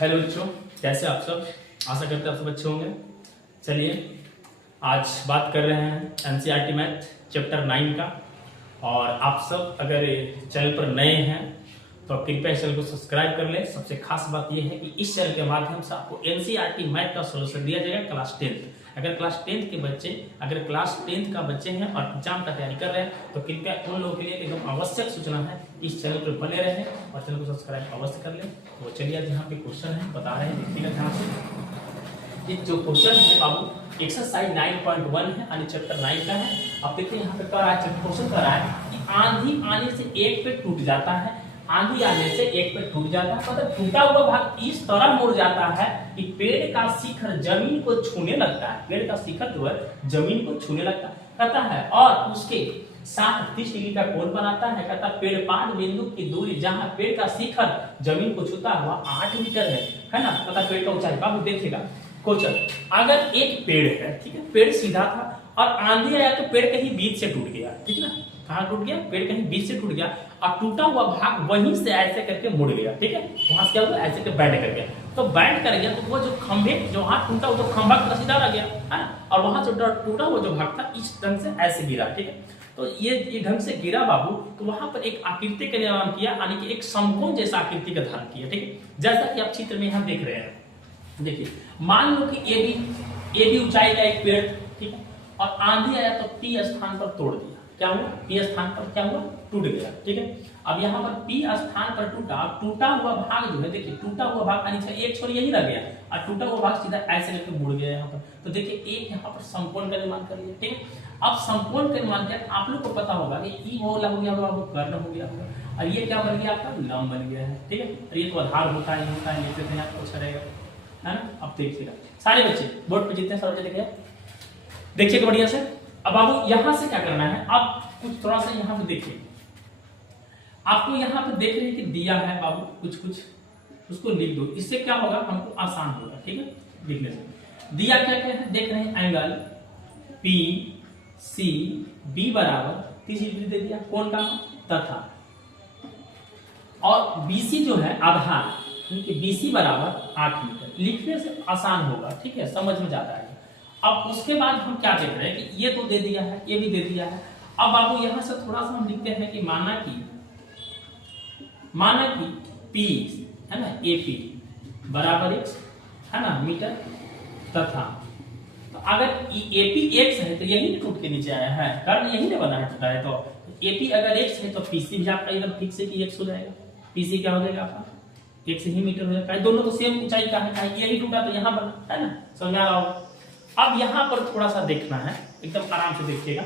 Hello बच्चों, कैसे आप सब। आशा करते हैं आप सब अच्छे होंगे। चलिए आज बात कर रहे हैं एनसीईआरटी मैथ चैप्टर 9 का। और आप सब अगर चैनल पर नए हैं तो कृपया इस चैनल को सब्सक्राइब कर लें। सबसे खास बात यह है कि इस चैनल के माध्यम से आपको एनसीईआरटी मैथ का सोल्यूशन दिया जाएगा क्लास 10th। अगर क्लास 10th के बच्चे का बच्चे हैं और एग्जाम का तैयारी कर रहे हैं तो कृपया उन लोगों के लिए एकदम आवश्यक सूचना है, इस चैनल पर बने रहें और चैनल को सब्सक्राइब अवश्य कर लें। तो चलिए आज यहाँ पे क्वेश्चन है, बता रहे हैं, देखिएगा ध्यान से। ये जो क्वेश्चन है बाबू एक्सरसाइज 9.1 है यानी चैप्टर 9 का है। अब देखिए यहाँ पे कह रहा है, क्वेश्चन कह रहा है कि आंधी आने से एक पे टूट जाता है। आंधी आने से एक पे टूट जाता है मतलब टूटा हुआ भाग इस तरह मुड़ जाता है कि पेड़ का शिखर जमीन को छूने लगता है। पेड़ का शिखर जो है जमीन को छूने लगता कहता है और उसके साथ 30 डिग्री का कोण बनाता है। कहता है पेड़ पाद बिंदु की दूरी जहां पेड़ का शिखर जमीन को छूता हुआ 8 मीटर है ना। पता पेड़ का ऊंचाई बाबू देखिएगा क्वेश्चन। अगर एक पेड़ है, ठीक है, पेड़ सीधा था और आंधी आया तो पेड़ कहीं बीच से टूट गया, ठीक है ना। कहाँ टूट गया? पेड़ कहीं बीच से टूट गया और टूटा हुआ भाग वहीं से ऐसे करके मुड़ गया, ठीक है। वहां से क्या हुआ? ऐसे करके बैंड कर गया। तो बैंड कर गया तो वो जो खंभे जो हाथ टूटा वो तो खंभा का सीधा रह गया है ना। और वहां से टूटा हुआ जो भाग था इस ढंग से ऐसे गिरा, ठीक है। तो ये ढंग से गिरा बाबू। तो वहां पर एक आकृति का निर्माण किया यानी कि एक समकोण जैसा आकृति का धारण किया, ठीक है। जैसा कि आप चित्र में यहाँ देख रहे हैं। देखिए मान लो कि ए बी ऊंचाई का एक पेड़, ठीक है, और आंधी आया तो पी स्थान पर तोड़ दिया। क्या हुआ? पी स्थान पर क्या हुआ? टूट गया, ठीक है। अब यहाँ पर पी स्थान पर टूटा हुआ भाग जो है, देखिए टूटा हुआ भाग यानी एक छोर यही रह गया और टूटा हुआ भाग सीधा ऐसे करके मुड़ गया यहाँ पर। तो देखिए एक यहाँ पर समकोण का निर्माण कर लिया, ठीक है। अब समकोण का निर्माण किया, आप लोग को पता होगा कि ई वो हो गया होगा, वो कर्ण हो गया होगा और ये क्या बन गया? आपका लंब बन गया है, ठीक है। और ये तो आधार होता है, लेते थे आपको अच्छा रहेगा, है ना। अब देखिएगा सारे बच्चे बोर्ड पे जितने सारे बच्चे देखिए बढ़िया से। अब बाबू यहां से क्या करना है, अब कुछ थोड़ा सा यहां पे देखिए। आपको यहां पे देख रहे हैं कि दिया है बाबू कुछ उसको लिख दो, इससे क्या होगा हमको आसान होगा, ठीक है। लिखने से दिया क्या है देख रहे हैं, एंगल पी सी बी बराबर 30 डिग्री दे दिया कोण का तथा और बीसी जो है आधार बीसी बराबर 8 मीटर। लिखने से आसान होगा, ठीक है, समझ में जाता है। अब उसके बाद हम क्या देख रहे हैं कि ये तो दे दिया है, ये भी दे दिया है। अब बाबू यहां से थोड़ा सा हम लिखते हैं कि माना कि P है ना AP बराबर x है ना मीटर तथा तो अगर AP x है तो यही टूट के नीचे आया है, कर्ण यही ना बना है टूटा है। तो AP अगर x है तो PC भी आपका एकदम ठीक से कि x हो जाएगा। PC क्या हो जाएगा आपका? x ही मीटर हो जाएगा। दोनों तो सेम ऊंचाई का है, यही टूटा तो यहाँ बना है ना, समझ में आ रहा होगा। अब यहां पर थोड़ा सा देखना है, एकदम आराम से देखिएगा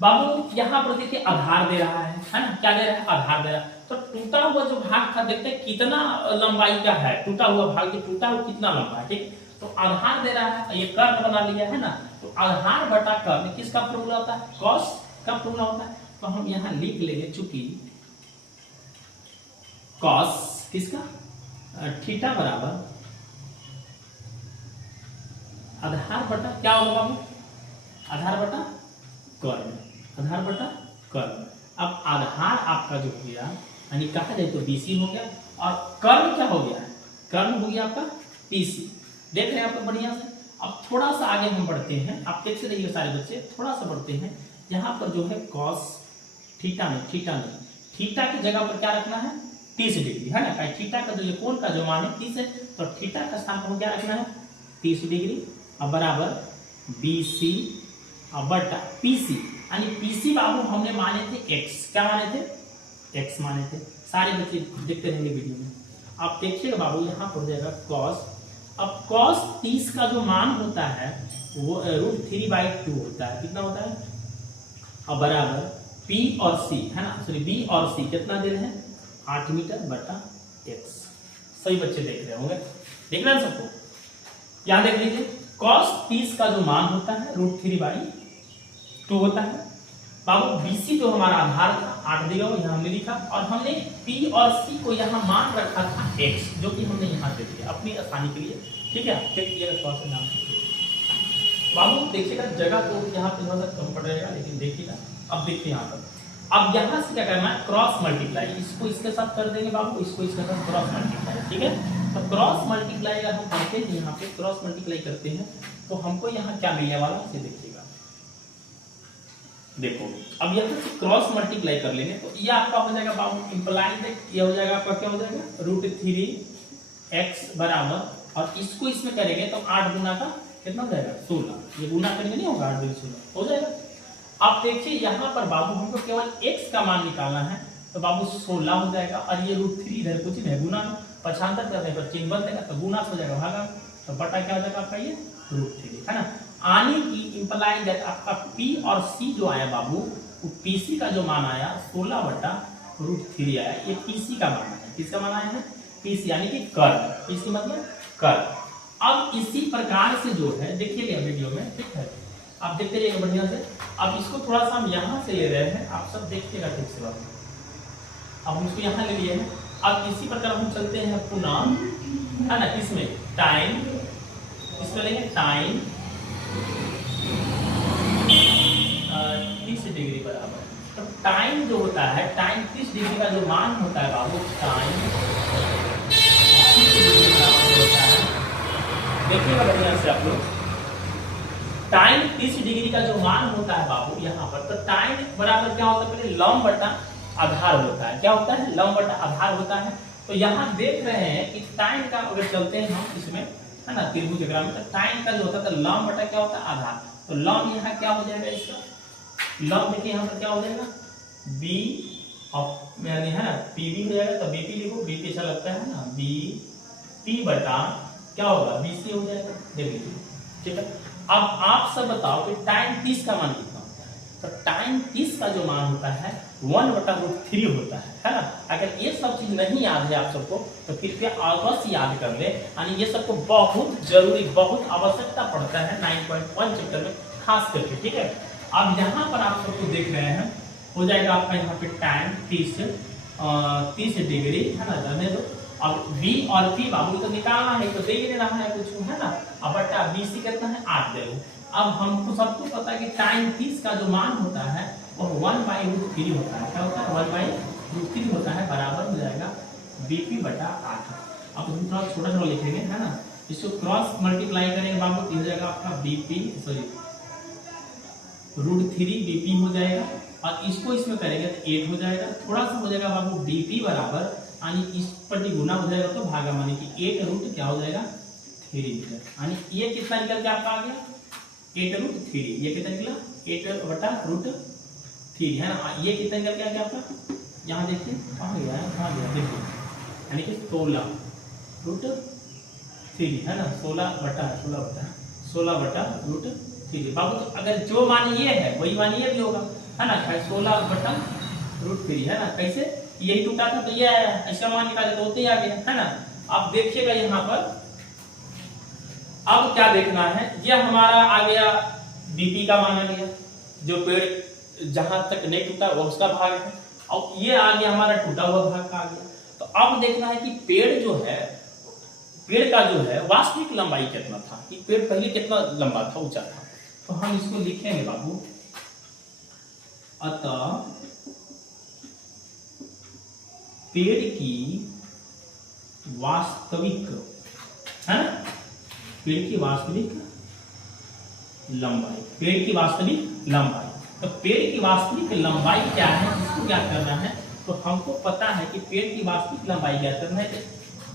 बाबू। यहां पर देखिए आधार दे रहा है ना। क्या दे रहा है? आधार दे रहा है। तो टूटा हुआ जो भाग था देखते हैं कितना लंबाई का है, टूटा हुआ भाग जो टूटा हुआ कितना लंबा है, ठीक। तो आधार दे रहा है, ये कर्ण बना लिया है ना। तो आधार बटा कर्ण किसका फॉर्मूला होता है? कॉस का फॉर्मूला होता है। तो हम यहां लिख लेंगे चूंकि कॉस किसका थीटा बराबर आधार बटा क्या होगा बाबू? आधार बटा कर्ण, आधार बटा कर्ण। अब आधार आपका जो हो गया यानी कहा जाए तो BC हो गया और कर्ण क्या हो गया? कर्ण हो गया आपका PC। देख रहे हैं आप बढ़िया से। अब थोड़ा सा आगे हम बढ़ते हैं, आप देख से रहिए सारे बच्चे, थोड़ा सा बढ़ते हैं। यहाँ पर जो है कॉस थीटा नहीं, थीटा की जगह पर क्या रखना है? 30 डिग्री है ना। थीटा का जो ये कोण का जो मान है 30 है तो थीटा का स्थान पर क्या रखना है? 30 डिग्री अब बराबर BC बटा PC यानी PC बाबू हमने माने थे x। क्या माने थे? x माने थे। सारे बच्चे देखते रहेंगे वीडियो में। आप देखिएगा बाबू यहाँ पर हो जाएगा cos। अब cos 30 का जो मान होता है वो √3/2 होता है। कितना होता है? अब बराबर P और C है ना, सॉरी B और C कितना दे रहे हैं? 8 मीटर बटा x। सही बच्चे देख रहे होंगे, देख रहे हैं सबको। यहाँ देख लीजिए cos 30 का जो मान होता है √3/2 होता है बाबू। BC जो हमारा आधार था 8 दिया यहाँ हमने लिखा और हमने P और C को यहाँ मान रखा था x, जो कि हमने यहाँ दे दिया अपनी आसानी के लिए, ठीक है। देखिएगा थोड़ा सा नाम बाबू, देखिएगा जगह तो यहाँ पे थोड़ा सा कम पड़ जाएगा लेकिन देखिएगा। अब देखिए यहाँ पर अब यहां से क्या करना है, क्रॉस मल्टीप्लाई, इसको इसके साथ कर देंगे बाबू, इसको इसके साथ क्रॉस मल्टीप्लाई, ठीक है। तो क्रॉस मल्टीप्लाई अगर हम करते हैं, यहाँ पे क्रॉस मल्टीप्लाई करते हैं तो हमको यहाँ क्या मिलने वाला है देखिएगा, देखो अब यहाँ से क्रॉस मल्टीप्लाई कर लेंगे तो ये आपका हो जाएगा बाबू इंप्लाइड, ये हो जाएगा आपका क्या हो जाएगा √3x बराबर, और इसको इसमें करेंगे तो 8 गुना का कितना हो जाएगा 16, ये गुना करेंगे नहीं होगा 8 × 16 हो जाएगा। अब देखिए यहाँ पर बाबू हमको केवल x का मान निकालना है, तो बाबू 16 हो जाएगा, और ये √3 इधर कुछ नहीं गुना में, पक्षांतर करने पर चिन्ह बन देगा तो गुना हो जाएगा भागा, तो बटा क्या हो जाएगा आपका ये √3 है ना। आने की इंप्लाई दैट आपका p और c जो आया बाबू, वो pc का जो मान आया 16 बटा √3 आया, ये pc का मान है, किसका मान आया है pc यानी कि कर, pc मतलब कर। अब इसी प्रकार से जो है देखिए वीडियो में, ठीक है आप देखते रहिएगा बढ़िया से। अब इसको थोड़ा सा हम यहाँ से ले रहे हैं, आप सब देखिएगा ठीक से बाबू, अब हम इसको यहाँ ले लिए हैं। अब इसी प्रकार हम चलते हैं पुनः है ना, इसमें टाइम, इसमें लेंगे टाइम 30 डिग्री बराबर, तो टाइम जो होता है, टाइम 30 डिग्री का जो मान होता है बाबू, टाइम 30 डिग्री बराबर होता है, देखिएगा बढ़िया से आप लोग, टाइम 30 डिग्री का जो मान होता है बाबू यहाँ पर, तो टाइम बराबर क्या होता है, पहले लंब बटा आधार होता है, क्या होता है लंब बटा आधार होता है। तो यहाँ देख रहे हैं कि टाइम का अगर चलते हैं हम इसमें है ना त्रिभुज में, तो टाइम का जो होता है तो लंब बटा क्या होता है आधार, तो लंब यहाँ क्या हो जाएगा, इसका लंब देखिए यहाँ पर क्या हो जाएगा b ऑफ यानी है ना pb हो जाएगा, तो bp लिखो, bp अच्छा लगता है ना, bp बटा क्या होगा bc हो जाएगा, देख लीजिए ठीक है। अब आप सब बताओ कि टाइम 30 का मान कितना होता है, तो टाइम 30 का जो मान होता है 1/√3 होता है ना। अगर ये सब चीज नहीं याद है आप सबको तो कृपया अवश्य याद कर ले, यानी ये सबको बहुत जरूरी, बहुत आवश्यकता पड़ता है 9.1 चैप्टर में खास करके, ठीक है। अब यहाँ पर आप सबको देख रहे हैं हो जाएगा आपका यहाँ पे टाइम 30 डिग्री है ना, जाने दो। अब v और p बाबू तो निकालना है, तो दे ही नहीं रहा है कुछ है ना, अब बटा bc कितना है 8 दे। अब हमको सबको पता है कि टाइम 30 का जो मान होता है वो 1/√3 होता है, क्या होता है 1/√3 होता है, बराबर हो जाएगा bp बटा 8। अब हम थोड़ा छोटा छोटा लिखेंगे है ना, इसको क्रॉस मल्टीप्लाई करेंगे बाबू तो हो जाएगा आपका bp √3 bp हो जाएगा, और इसको इसमें करेंगे तो 8 हो जाएगा, थोड़ा सा हो जाएगा बाबू bp बराबर, यानी इस पर गुना हो जाएगा तो भागा, माने कि 8 क्या हो जाएगा 3 यानी ये कितना निकल के आपका आ गया 8√3, ये कितना निकला 8/√3 है ना, ये कितना निकल के आ गया आपका, यहाँ देखिए कहाँ गया है, कहाँ गया देखिए, यानी कि 16√3 है ना, 16/√3 बाबू। तो अगर जो मान ये है वही मान ये भी होगा है ना, 16/√3 है ना, कैसे यही टूटा था तो ये ऐसा मान निकाले तो होते ही आ गया है ना। अब देखिएगा यहाँ पर, अब क्या देखना है, ये हमारा आ गया बीपी का मान आ गया, जो पेड़ जहां तक नहीं टूटा वो उसका भाग है, और ये आ गया हमारा टूटा हुआ भाग का आ गया। तो अब देखना है कि पेड़ जो है, पेड़ का जो है वास्तविक लंबाई कितना था, कि पेड़ पहले कितना लंबा था, ऊंचा था। तो हम इसको लिखेंगे बाबू, अतः पेड़ की वास्तविक है ना, पेड़ की वास्तविक लंबाई, पेड़ की वास्तविक लंबाई, तो पेड़ की वास्तविक लंबाई क्या है इसको क्या करना है, तो हमको पता है कि पेड़ की वास्तविक लंबाई क्या करना है,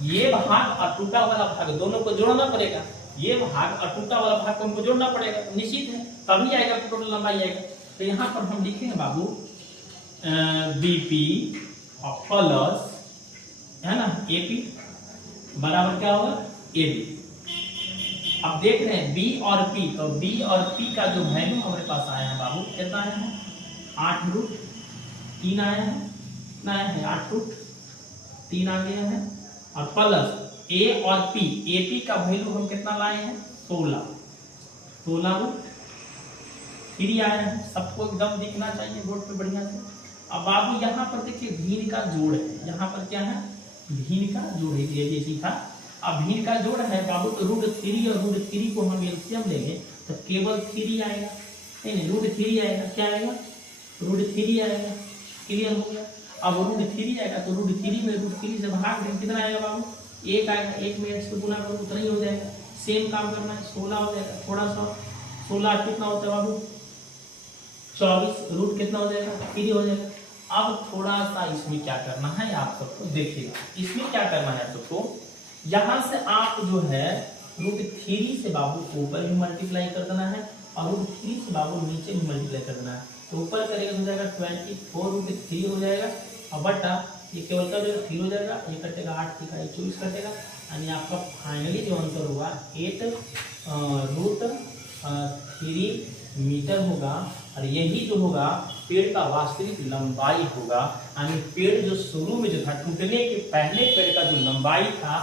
ये भाग और टूटा वाला भाग दोनों को जोड़ना पड़ेगा, ये भाग और टूटा वाला भाग को हमको जोड़ना पड़ेगा, निश्चित है तभी आएगा टोटल लंबाई आएगा। तो यहाँ पर हम लिखेंगे बाबू बीपी और प्लस है ना एपी बराबर क्या होगा एबी। अब देख रहे हैं बी और पी, तो बी और पी का जो वैल्यू हमारे पास आया है बाबू कितना आया है 8√3 आया है, कितना आया है 8√3 आ गया है, और प्लस ए और पी, एपी का वैल्यू हम कितना लाए हैं 16√3 आया है, सबको एकदम दिखना चाहिए बोर्ड पे बढ़िया से। अब बाबू यहाँ पर देखिए भिन्न का जोड़ है, यहाँ पर क्या है भिन्न का जोड़ है, ये सीखा। अब भिन्न का जोड़ है बाबू, तो √3 और √3 को हम एलसीएम लेंगे तो केवल 3 आएगा, नहीं √3 आएगा, क्या आएगा √3 आएगा, क्लियर हो गया। अब √3 आएगा तो √3 में √3 से भाग दें, कितना आएगा बाबू, 1 आएगा, 1 में 8 से गुना करो उतना ही हो जाएगा। सेम काम करना है, 16 हो जाएगा, थोड़ा सा 16 कितना होता है बाबू, 24, रूट कितना हो जाएगा, 3 हो जाएगा। अब थोड़ा सा इसमें क्या करना है आप सबको देखिएगा, इसमें क्या करना है आप सबको, यहाँ से आप जो है √3 से बाबू ऊपर भी मल्टीप्लाई कर देना है और √3 से बाबू नीचे भी मल्टीप्लाई कर देना है। तो ऊपर करेगा हो जाएगा 24 √3 हो जाएगा और बटा ये केवल का जो 3 हो जाएगा, ये कटेगा 8 का 24 कटेगा, यानी आपका फाइनली जो आंसर होगा 8 √3 मीटर होगा। और यही जो होगा पेड़ का वास्तविक लंबाई होगा, यानी पेड़ जो शुरू में जो था टूटने के पहले पेड़ का जो लंबाई था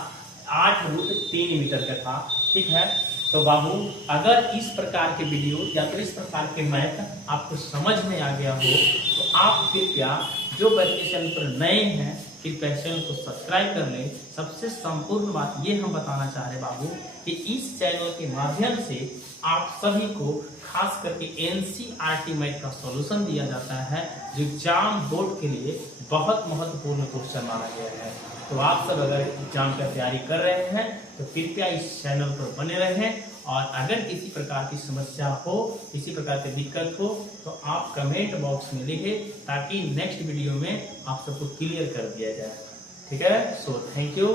8 √3 मीटर का था। ठीक है, तो बाबू अगर इस प्रकार के वीडियो या फिर इस प्रकार के मैथ आपको समझ में आ गया हो तो आप कृपया जो बच्चे चैनल पर नए हैं कृपया चैनल को सब्सक्राइब कर लें। सबसे संपूर्ण बात ये हम बताना चाह रहे बाबू कि इस चैनल के माध्यम से आप सभी को खास करके एनसीईआरटी मैथ का सॉल्यूशन दिया जाता है, जो एग्जाम बोर्ड के लिए बहुत महत्वपूर्ण क्वेश्चन माना गया है। तो आप सब अगर एग्जाम की तैयारी कर रहे हैं तो कृपया इस चैनल पर बने रहें, और अगर किसी प्रकार की समस्या हो, किसी प्रकार की दिक्कत हो तो आप कमेंट बॉक्स में लिखें, ताकि नेक्स्ट वीडियो में आप सबको क्लियर कर दिया जाए। ठीक है, सो थैंक यू।